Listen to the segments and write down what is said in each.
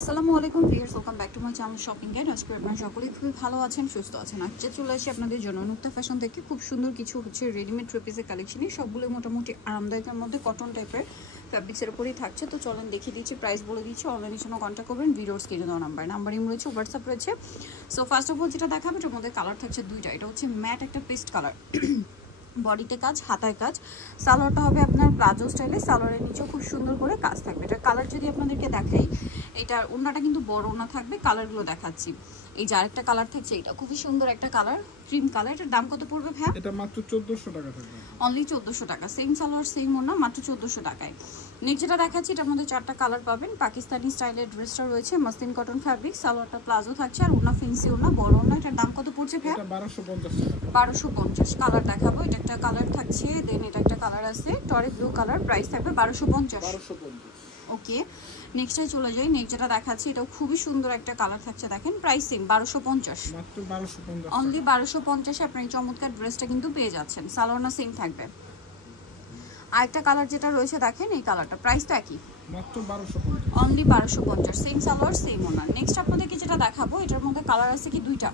আসসালামু আলাইকুম viewers, welcome back to my channel shopping guide. আজকে আপনারা সকলেই খুবই ভালো আছেন, সুস্থ আছেন। আজকে চলে আসি আপনাদের জন্য নুক্তা ফ্যাশন থেকে খুব সুন্দর কিছু রেডিমেড থ্রি পিসের কালেকশনই, সবগুলো মোটামুটি আরামদায়কের মধ্যে কটন টাইপের ফ্যাব্রিক্সের উপরেই থাকছে। তো চলেন দেখিয়ে দিচ্ছি, প্রাইস বলে দিচ্ছি। অনলাইনের জন্য কন্ট্যাক্ট করবেন, ভিডিওর স্ক্রিনে দেওয়া নাম্বারিং রয়েছে, হোয়াটসঅ্যাপ রয়েছে। সো ফার্স্ট অফ অল যেটা দেখাবে, এটার মধ্যে কালার থাকছে দুইটা। এটা হচ্ছে ম্যাট একটা পেস্ট কালার, বডিতে কাজ, হাতায় কাজ। সালোয়ারটা হবে আপনার প্লাজো স্টাইলে, সালোয়ারের নিচেও খুব সুন্দর করে কাজ থাকবে। এটার কালার যদি আপনাদেরকে দেখাই, এটার ওড়নাটা কিন্তু বড় ওড়না থাকবে। কালারগুলো দেখাচ্ছি। এই যে আরেকটা কালার থাকছে, এটা খুবই সুন্দর একটা কালার, ক্রিম কালার। এটার দাম কত পড়বে ভাইয়া? এটা মাত্র 1400 টাকা থাকবে। অনলি 1400 টাকা। সেম সালোয়ার সেম ওড়না, মাত্র 1400 টাকায়। নেক্সট যেটা দেখাচ্ছি, এটার মধ্যে চারটা কালার পাবেন। পাকিস্তানি স্টাইলের ড্রেসটা রয়েছে, মাসলিন কটন ফ্যাব্রিক। সালোয়ারটা প্লাজো থাকছে, আর ওড়না ফেন্সি ওড়না, বড় ওড়না। এটার দাম কত পড়ছে ভাইয়া? এটা 1250 টাকা। 1250। কালার দেখাবো। এটা একটা কালার থাকছে, দেন এটা একটা কালার আছে টরে ব্লু কালার, প্রাইস থাকবে 1250। ওকে, নেক্সটে চলে যাই। নেক্সট যেটা দেখাচ্ছি, এটাও খুবই সুন্দর একটা কালার থাকছে, দেখেন প্রাইস সেম 1250। মাত্র 1250। অনলি 1250 আপনার এই চমৎকার ড্রেসটা কিন্তু পেয়ে যাচ্ছেন। সালোয়ারটা সেম থাকবে। আরেকটা কালার যেটা রয়েছে দেখেন, এই কালারটা প্রাইসটা একই, মাত্র 1250। অনলি 1250। সেম সালোয়ার সেম ওনার। নেক্সট আপনাদেরকে যেটা দেখাবো, এটার মধ্যে কালার আছে কি দুইটা,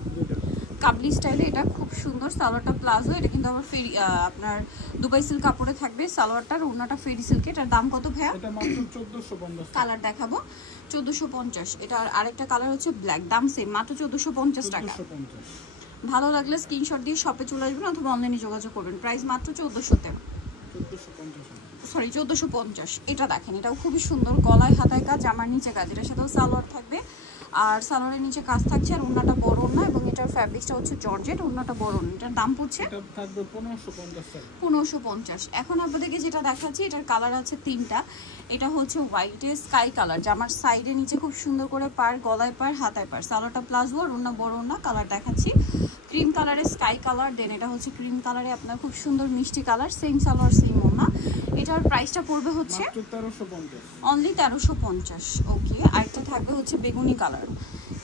কাবলি স্টাইলে। এটা খুব সুন্দর, সালোয়ারটা প্লাজো। এটা কিন্তু আবার ফেরি আপনার দুবাই সিল্ক কাপড়ে থাকবে। সালোয়ারটার ওড়নাটা ফেরি সিল্কে। এটার দাম কত ভাইয়া? এটা মাত্র 1450। কালার দেখাবো 1450। এটা আরেকটা কালার হচ্ছে ব্ল্যাক, দাম সেম, মাত্র 1450 টাকা। 1450। ভালো লাগলে স্ক্রিনশট দিয়ে শপে চলে আসবেন অথবা অনলাইনে যোগাযোগ করবেন। প্রাইস মাত্র 1400-তে, 1450। সরি 1450। এটা দেখেন, এটাও খুবই সুন্দর, গলায় হাতায় কাজ, জামার নিচে কাজ। এটার সাথেও সালোয়ার থাকবে, আর সালোয়ারের নিচে কাজ থাকছে, আর ওড়নাটা বড় ওড়না, এবং এটার ফ্যাব্রিক্সটা হচ্ছে জর্জেট, ওড়নাটা বড় ওড়না। এটার দাম পড়ছে এটা থাকবে 1550 টাকা। 1550। এখন আপনাদেরকে যেটা দেখাচ্ছি, এটার কালার আছে তিনটা। এটা হচ্ছে হোয়াইটে স্কাই কালার, জামার সাইডে নিচে খুব সুন্দর করে পার, গলায় পার, হাতায় পার। সালোয়ারটা প্লাজো, আর ওড়না বড় ওড়না। কালার দেখাচ্ছি ক্রিম কালারে, স্কাই কালার, দেন এটা হচ্ছে ক্রিম কালারে আপনার খুব সুন্দর মিষ্টি কালার। সেম সালোয়ার সেম ওড়না। এটার প্রাইসটা পড়বে হচ্ছে মাত্র 1350। অনলি 1350। ওকে, আরেকটা থাকবে হচ্ছে বেগুনি কালার,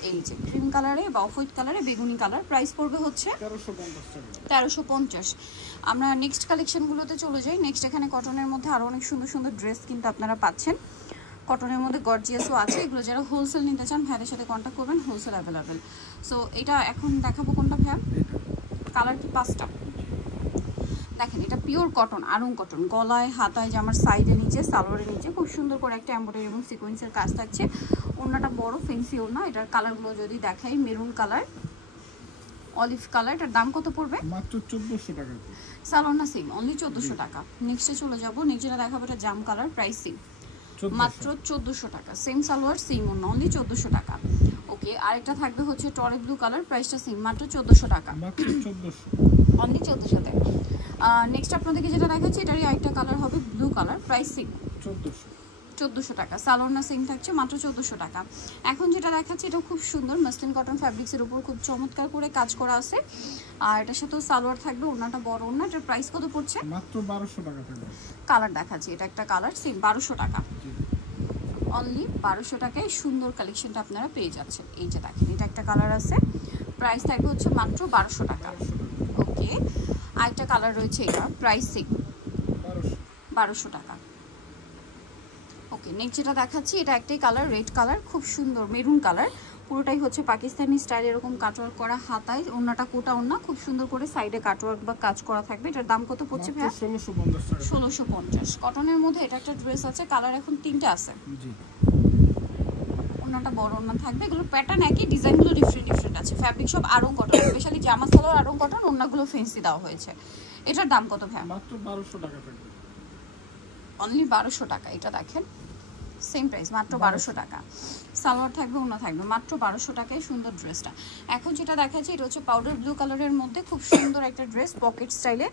এই যে ক্রিম কালারে বা অফ হোয়াইট কালারে বেগুনি কালার। প্রাইস পড়বে হচ্ছে 1350 টাকা। 1350। আমরা নেক্সট কালেকশনগুলোতে চলে যাই। নেক্সট এখানে কটনের মধ্যে আরও অনেক সুন্দর সুন্দর ড্রেস কিন্তু আপনারা পাচ্ছেন। কটনের মধ্যে গর্জিয়াসও আছে। এগুলো যারা হোলসেল নিতে চান, ভাইয়ের সাথে কন্ট্যাক্ট করবেন, হোলসেল অ্যাভেলেবেল। সো এটা এখন দেখাবো কোনটা ভাইয়া? কালার কি পাঁচটা? দেখেন, এটা পিওর কটন, আরং কটন। গলায় হাতায় জামার সাইডে নিচে, সালোয়ারের নিচে খুব সুন্দর করে একটা এমব্রয়ডারি এবং সিকোয়েন্সের কাজ থাকছে। ওড়নাটা বড় ফেন্সি ওড়না। এটার কালারগুলো যদি দেখাই, মেরুন কালার, অলিভ কালার। এটার দাম কত পড়বে? মাত্র 1400 টাকা। সালোয়ারটা সেম, অনলি 1400 টাকা। নেক্সটে চলে যাবো। নেক্সট যেটা দেখাবো, এটা জাম কালার, প্রাইস সেম, মাত্র 1400 টাকা। সেম সালোয়ার সেম ওড়না, অনলি 1400 টাকা। ওকে, আরেকটা থাকবে হচ্ছে টরে ব্লু কালার, প্রাইসটা সেম, মাত্র 1400 টাকা, মাত্র 1400। অনলি 1400 টাকা। নেক্সট আপনাদেরকে যেটা দেখাচ্ছি, এটারই আরেকটা কালার হবে ব্লু কালার, প্রাইস সেম 1400 টাকা। সালোয়ারটা সেম থাকছে, মাত্র 1400 টাকা। এখন যেটা দেখাচ্ছি, এটা খুব সুন্দর মাসলিন কটন ফ্যাব্রিক্সের উপর খুব চমৎকার করে কাজ করা আছে, আর এটার সাথেও সালোয়ার থাকবে, ওড়নাটা বড় ওড়না। এটার প্রাইস কত পড়ছে? মাত্র 1200 টাকা থাকবে। কালার দেখাচ্ছি, এটা একটা কালার, সেম 1200 টাকা, অনলি 1200 টাকায় সুন্দর কালেকশনটা আপনারা পেয়ে যাচ্ছেন। এই যে দেখেন, এটা একটা কালার আছে, প্রাইস থাকবে হচ্ছে মাত্র 1200 টাকা। ওকে, আরেকটা কালার রয়েছে, এটা প্রাইস সেম 1200 টাকা। ওকে, নেক্সট যেটা দেখাচ্ছি, এটা একটাই কালার, রেড কালার, খুব সুন্দর মেরুন কালার। পুরোটাই হচ্ছে পাকিস্তানি স্টাইল, এরকম কাটওয়ার্ক করা হাতায়, ওড়নাটা কোটা ওড়না, খুব সুন্দর করে সাইডে কাটওয়ার্ক বা কাজ করা থাকবে। এটার দাম কত পড়ছে ভাইয়া? 1650 টাকা। 1650। কটনের মধ্যে এটা একটা ড্রেস আছে, কালার এখন তিনটা আছে। জি, ওড়নাটা বড় ওড়না থাকবে। এগুলো প্যাটার্ন একই, ডিজাইনগুলো ডিফারেন্ট আছে। ফ্যাব্রিক সব আরং কটন, স্পেশালি জামা সালোয়ার আরং কটন, ওড়নাগুলো ফেন্সি দেওয়া হয়েছে। এটার দাম কত ভাইয়া? মাত্র 1200 টাকা থাকবে। অনলি 1200 টাকা। এটা দেখেন, সেম প্রাইস, মাত্র 1200 টাকা। সালোয়ার থাকবে, ওড়না থাকবে, মাত্র 1200 টাকায় সুন্দর ড্রেসটা। এখন যেটা দেখাচ্ছি, এটা হচ্ছে পাউডার ব্লু কালারের মধ্যে খুব সুন্দর একটা ড্রেস, পকেট স্টাইলে,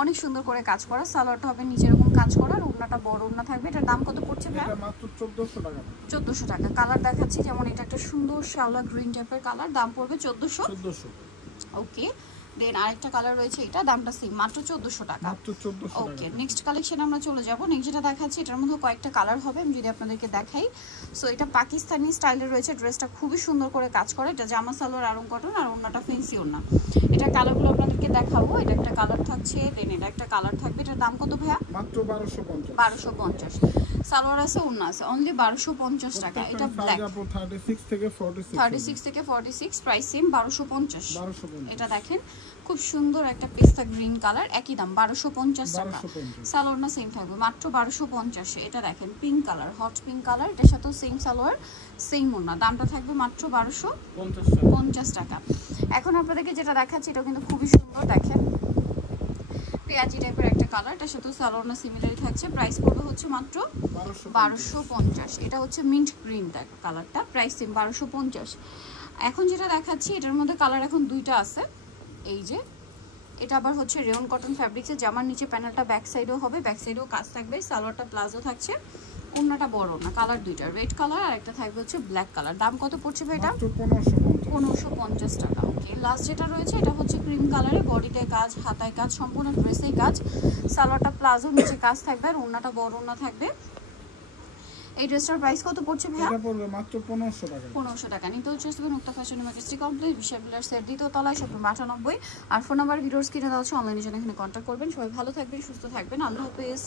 অনেক সুন্দর করে কাজ করা। সালোয়ারটা হবে নিচে এরকম কাজ করা, আর ওড়নাটা বড় ওড়না থাকবে। এটার দাম কত পড়ছে ভাই? এটা মাত্র 1400 টাকা। 1400 টাকা। কালার দেখাচ্ছি, যেমন এটা একটা সুন্দর শ্যাওলা গ্রিন টাইপের কালার, দাম পড়বে 1400। ওকে, দেন আরেকটা কালার রয়েছে, এটা দামটা সেম, মাত্র 1400 টাকা। মাত্র 1400 টাকা। ওকে, নেক্সট কালেকশনে আমরা চলে যাব। নেক্সট যেটা দেখাচ্ছি এটার মধ্যে কয়েকটা কালার হবে, আমি যদি আপনাদেরকে দেখাই। সো এটা পাকিস্তানি স্টাইলের রয়েছে, ড্রেসটা খুবই সুন্দর করে কাজ করে। এটা জামা সালোয়ার আরং কটন, আর ওন্নাটা ফেন্সি ওন্না। এটা কালারগুলো আপনাদেরকে দেখাবো। এটা একটা কালার থাকছে, দেন এটা একটা কালার থাকবে। এটার দাম কত ভাইয়া? মাত্র 1250। 1250। সালোয়ার আছে, ওন্না আছে, অনলি 1250 টাকা। এটা ব্ল্যাক, 36 থেকে 46। 36 থেকে 46, প্রাইস সেম 1250। 1250। এটা দেখেন খুব সুন্দর একটা পেস্তা গ্রিন কালার, একই দাম 1250 টাকা। 1250। সালোয়ার না সেম থাকবে, মাত্র 1250। এটা দেখেন pink colour, hot pink colour, এটার সাথেও সেম সালোয়ার সেম ওড়না, দামটা থাকবে মাত্র 1250 টাকা। এখন আপনাদেরকে যেটা দেখাচ্ছি এটা কিন্তু খুবই সুন্দর, দেখেন পেঁয়াজি টাইপের একটা কালার, এটার সাথেও সালোয়ার না সিমিলারই থাকছে। প্রাইস পড়বে হচ্ছে মাত্র 1250। এটা হচ্ছে মিন্ট গ্রিন কালারটা, প্রাইস সেম 1250। এখন যেটা দেখাচ্ছি এটার মধ্যে কালার এখন দুইটা আছে। এই যে এটা আবার হচ্ছে রেয়ন কটন ফ্যাব্রিক্সের, জামার নিচে প্যানেলটা ব্যাক সাইডেও হবে, ব্যাক সাইডেও কাজ থাকবে, সালোয়ারটা প্লাজো থাকছে, ওন্নাটা বড় না, কালার দুইটা, রেড কালার আর একটা থাকবে হচ্ছে ব্ল্যাক কালার। দাম কত পড়ছে ভাই এটা? 1550 টাকা। ওকে, লাস্ট যেটা রয়েছে এটা হচ্ছে ক্রিম কালারে, বডিতে কাজ, হাতায় কাজ, সম্পূর্ণ ড্রেসেই কাজ, সালোয়ারটা প্লাজো, নিচে কাজ থাকবে, আর ওন্নাটা বড় ওন্না থাকবে। এই ড্রেসটার প্রাইস কত পড়ছে ভাইয়া? এটা পড়বে মাত্র 1500 টাকা। 1500 টাকা। নিতে হচ্ছে নুক্তা ফ্যাশন মার্কেট কমপ্লিট বিশাল বিলার্সের দ্বিতীয় তলায়, শপ নম্বর 98। আর ফোন নাম্বার ভিডিওস কিনে দেওয়া হচ্ছে, অনলাইনে জন্য এখানে কন্ট্যাক্ট করবেন। সবাই ভালো থাকবেন, সুস্থ থাকবেন, আল্লাহ হাফেজ।